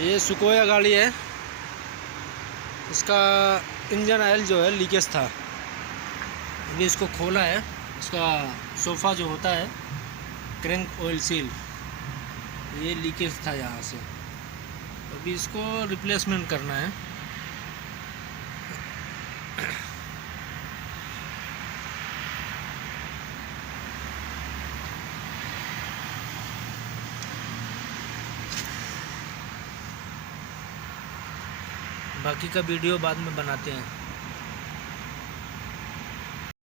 ये सुकोया गाड़ी है, इसका इंजन ऑयल जो है लीकेज था। अभी इसको खोला है। इसका सोफ़ा जो होता है क्रैंक ऑयल सील, ये लीकेज था यहाँ से। अभी इसको रिप्लेसमेंट करना है। बाकी का वीडियो बाद में बनाते हैं।